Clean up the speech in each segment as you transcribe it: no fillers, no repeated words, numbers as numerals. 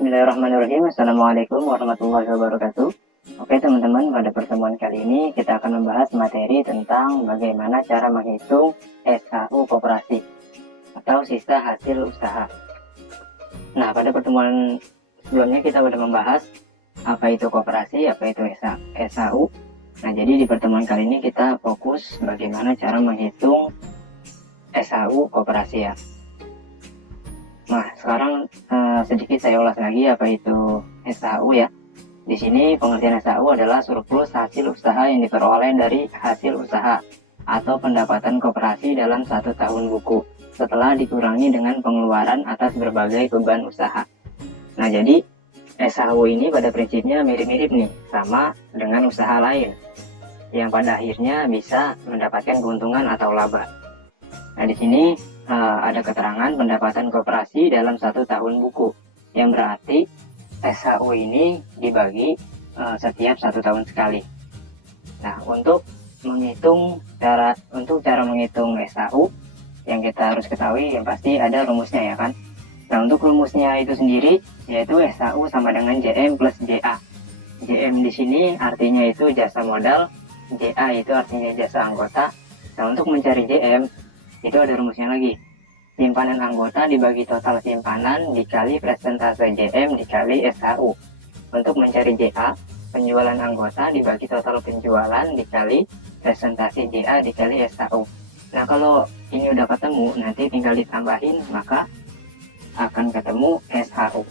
Bismillahirrahmanirrahim. Assalamualaikum warahmatullahi wabarakatuh. Oke teman-teman, pada pertemuan kali ini kita akan membahas materi tentang bagaimana cara menghitung SHU koperasi atau sisa hasil usaha. Nah, pada pertemuan sebelumnya kita sudah membahas apa itu koperasi, apa itu SHU. Nah, jadi di pertemuan kali ini kita fokus bagaimana cara menghitung SHU koperasi ya. Nah, sekarang sedikit saya ulas lagi apa itu SHU ya. Di sini pengertian SHU adalah surplus hasil usaha yang diperoleh dari hasil usaha atau pendapatan koperasi dalam 1 tahun buku setelah dikurangi dengan pengeluaran atas berbagai beban usaha. Nah, jadi SHU ini pada prinsipnya mirip-mirip nih sama dengan usaha lain yang pada akhirnya bisa mendapatkan keuntungan atau laba. Nah, di sini ada keterangan pendapatan koperasi dalam 1 tahun buku, yang berarti SHU ini dibagi setiap 1 tahun sekali. Nah, untuk cara menghitung SHU yang kita harus ketahui yang pasti ada rumusnya ya kan. Nah, untuk rumusnya itu sendiri yaitu SHU sama dengan JM plus JA. JM di sini artinya itu jasa modal, JA itu artinya jasa anggota. Nah, untuk mencari JM itu ada rumusnya lagi. Simpanan anggota dibagi total simpanan dikali persentase JM dikali SHU. Untuk mencari JA, penjualan anggota dibagi total penjualan dikali persentase JA dikali SHU. Nah, kalau ini udah ketemu, nanti tinggal ditambahin, maka akan ketemu SHU.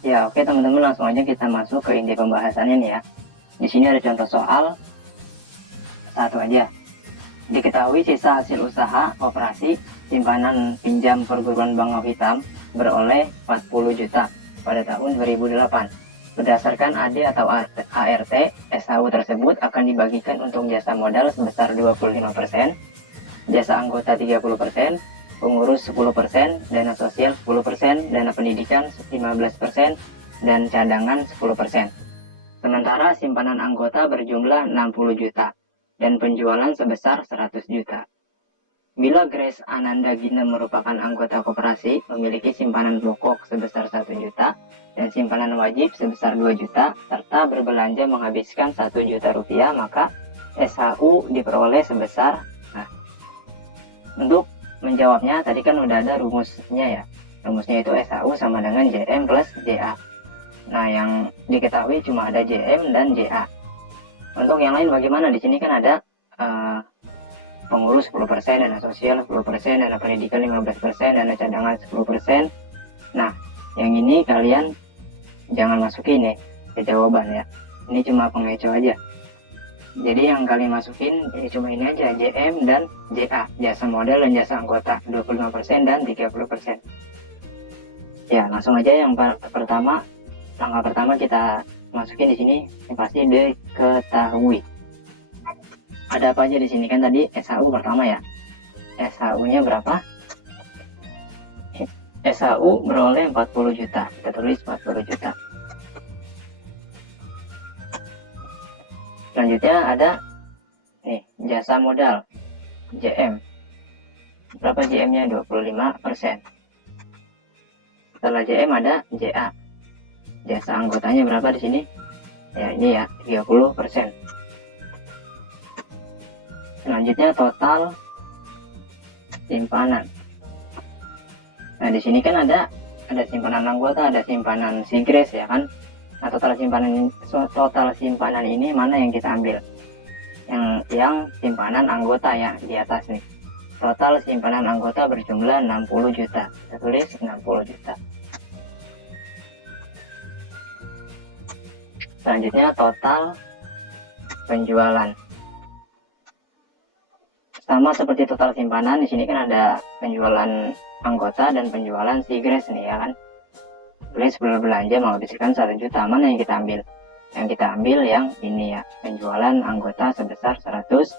Ya, oke teman-teman, langsung aja kita masuk ke inti pembahasannya nih ya. Di sini ada contoh soal satu aja. Diketahui sisa hasil usaha operasi simpanan pinjam perguruan Bangau Hitam beroleh 40 juta pada tahun 2008. Berdasarkan AD atau ART, SHU tersebut akan dibagikan untuk jasa modal sebesar 25%, jasa anggota 30%, pengurus 10%, dana sosial 10%, dana pendidikan 15%, dan cadangan 10%. Sementara simpanan anggota berjumlah 60 juta. Dan penjualan sebesar 100 juta. Bila Grace Ananda Gina merupakan anggota koperasi, memiliki simpanan pokok sebesar 1 juta dan simpanan wajib sebesar 2 juta, serta berbelanja menghabiskan 1 juta rupiah, maka SHU diperoleh sebesar. Nah, untuk menjawabnya tadi kan udah ada rumusnya ya. Rumusnya itu SHU sama dengan JM plus JA. Nah, yang diketahui cuma ada JM dan JA. Untuk yang lain bagaimana? Di sini kan ada pengurus 10%, dana sosial 10%, dana pendidikan 15%, dana cadangan 10%. Nah, yang ini kalian jangan masukin ya ke jawaban ya. Ini cuma pengecoh aja. Jadi yang kalian masukin ini cuma ini aja, JM dan JA, jasa modal dan jasa anggota 25% dan 30%. Ya, langsung aja yang pertama, langkah pertama kita masukin di sini yang pasti diketahui. Ada apa aja di sini kan tadi SHU pertama ya. SHU-nya berapa? SHU beroleh 40 juta. Kita tulis 40 juta. Selanjutnya ada nih jasa modal JM. Berapa JM-nya? 25%. Setelah JM ada JA. Jasa anggotanya berapa di sini? Ya, ini ya, 30%. Selanjutnya total simpanan. Nah, di sini kan ada simpanan anggota, ada simpanan Sigres ya kan? Nah, total simpanan ini mana yang kita ambil? Yang simpanan anggota ya di atas nih. Total simpanan anggota berjumlah 60 juta. Kita tulis 60 juta. Selanjutnya total penjualan. Sama seperti total simpanan, di sini kan ada penjualan anggota dan penjualan Sigres nih ya kan. Tulis berbelanja menghabiskan 1 juta. Mana yang kita ambil? Yang kita ambil yang ini ya, penjualan anggota sebesar 100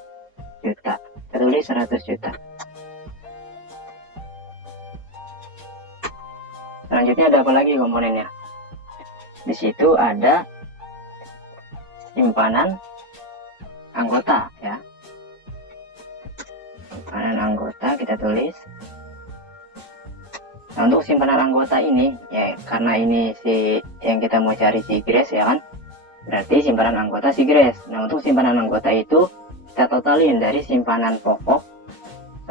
juta. Kita tulis 100 juta. Selanjutnya ada apa lagi komponennya? Di situ ada simpanan anggota ya. Simpanan anggota kita tulis Nah, untuk simpanan anggota ini, ya karena ini si yang kita mau cari si Grace ya kan, berarti simpanan anggota si Grace. Nah, untuk simpanan anggota itu kita totalin dari simpanan pokok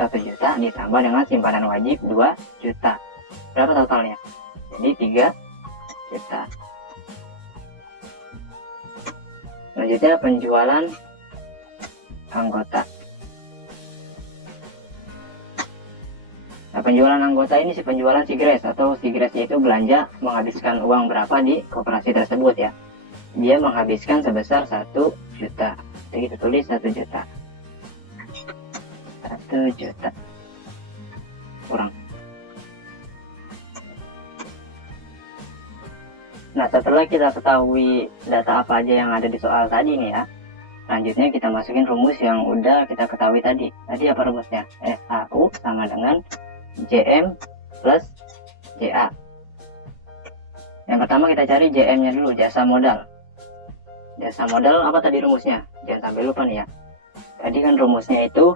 1 juta ditambah dengan simpanan wajib 2 juta. Berapa totalnya? Jadi 3 juta. Selanjutnya penjualan anggota. Nah, penjualan anggota ini si penjualan si Grace, atau si Grace itu belanja menghabiskan uang berapa di koperasi tersebut ya. Dia menghabiskan sebesar 1 juta. Jadi kita tulis 1 juta. 1 juta. Kurang. Nah, setelah kita ketahui data apa aja yang ada di soal tadi nih ya, selanjutnya kita masukin rumus yang udah kita ketahui tadi. Tadi apa rumusnya? SAU sama dengan JM plus JA. Yang pertama kita cari JM-nya dulu, jasa modal. Jasa modal apa tadi rumusnya? Jangan sampai lupa nih ya. Tadi kan rumusnya itu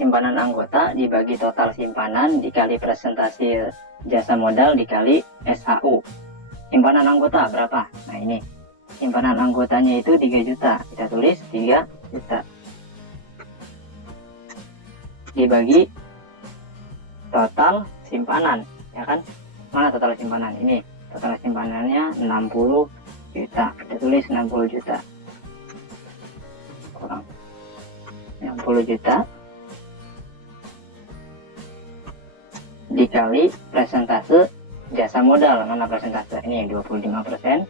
simpanan anggota dibagi total simpanan dikali presentasi jasa modal dikali SAU. Simpanan anggota berapa? Nah ini, simpanan anggotanya itu 3 juta. Kita tulis 3 juta. Dibagi total simpanan, ya kan? Mana total simpanan? Ini, total simpanannya 60 juta. Kita tulis 60 juta. Kurang. 60 juta dikali presentase jasa modal. Mana presentase? Ini 25%.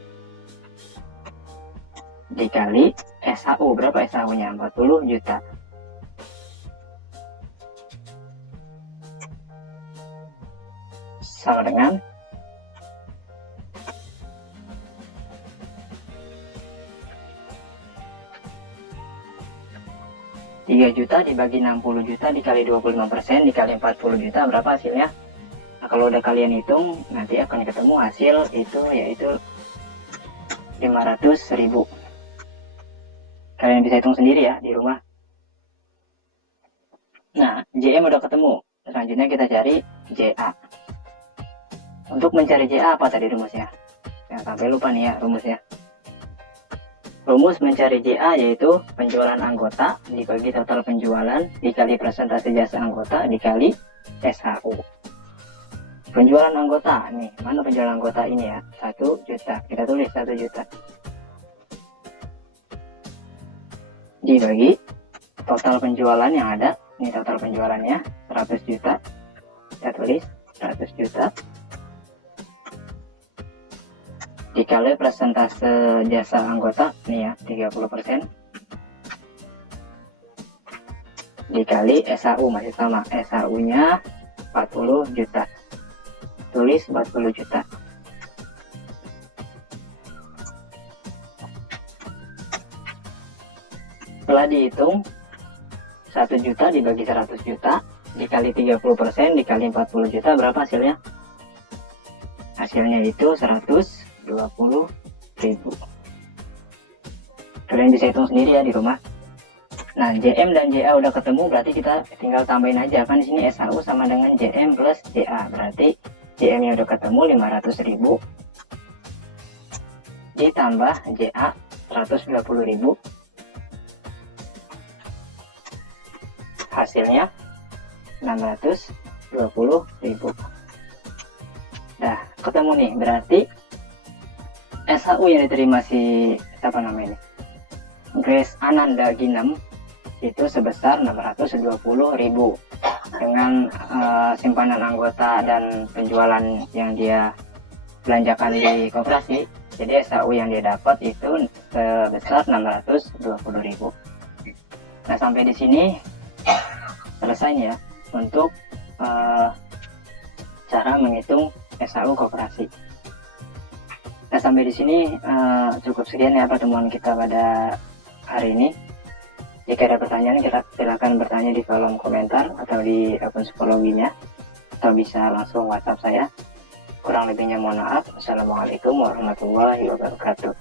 Dikali SAU. Berapa SAU-nya? 40 juta. Sama dengan 3 juta dibagi 60 juta dikali 25% dikali 40 juta, berapa hasilnya? Nah, kalau udah kalian hitung nanti akan ketemu hasil itu, yaitu 500.000. Kalian bisa hitung sendiri ya di rumah. Nah, JM udah ketemu. Selanjutnya kita cari JA. Untuk mencari JA apa tadi rumusnya? Jangan sampai lupa nih ya rumusnya. Rumus mencari JA yaitu penjualan anggota dibagi total penjualan dikali presentasi jasa anggota dikali SHU. Penjualan anggota nih, mana penjualan anggota ini ya? 1 juta. Kita tulis 1 juta. Dibagi total penjualan yang ada. Ini total penjualannya 100 juta. Kita tulis 100 juta. Dikali persentase jasa anggota nih ya 30%, dikali SHU masih sama, SHU nya 40 juta, tulis 40 juta. Setelah dihitung 1 juta dibagi 100 juta dikali 30% dikali 40 juta, berapa hasilnya? Hasilnya itu 120.000. Kalian bisa hitung sendiri ya di rumah. Nah, JM dan JA udah ketemu, berarti kita tinggal tambahin aja kan di sini SHU sama dengan JM plus JA. Berarti JM nya udah ketemu 500.000 ditambah JA 120.000. Hasilnya 620.000. Nah, ketemu nih, berarti SHU yang diterima si siapa namanya, Grace Ananda Ginem, itu sebesar 620.000 dengan simpanan anggota dan penjualan yang dia belanjakan di koperasi. Jadi SHU yang dia dapat itu sebesar 620.000. Nah, sampai di sini selesai ya untuk cara menghitung SHU koperasi. Nah, sampai di sini cukup sekian ya pertemuan kita pada hari ini. Jika ada pertanyaan, silakan bertanya di kolom komentar atau di akun psikologinya, atau bisa langsung WhatsApp saya. Kurang lebihnya mohon maaf. Assalamualaikum warahmatullahi wabarakatuh.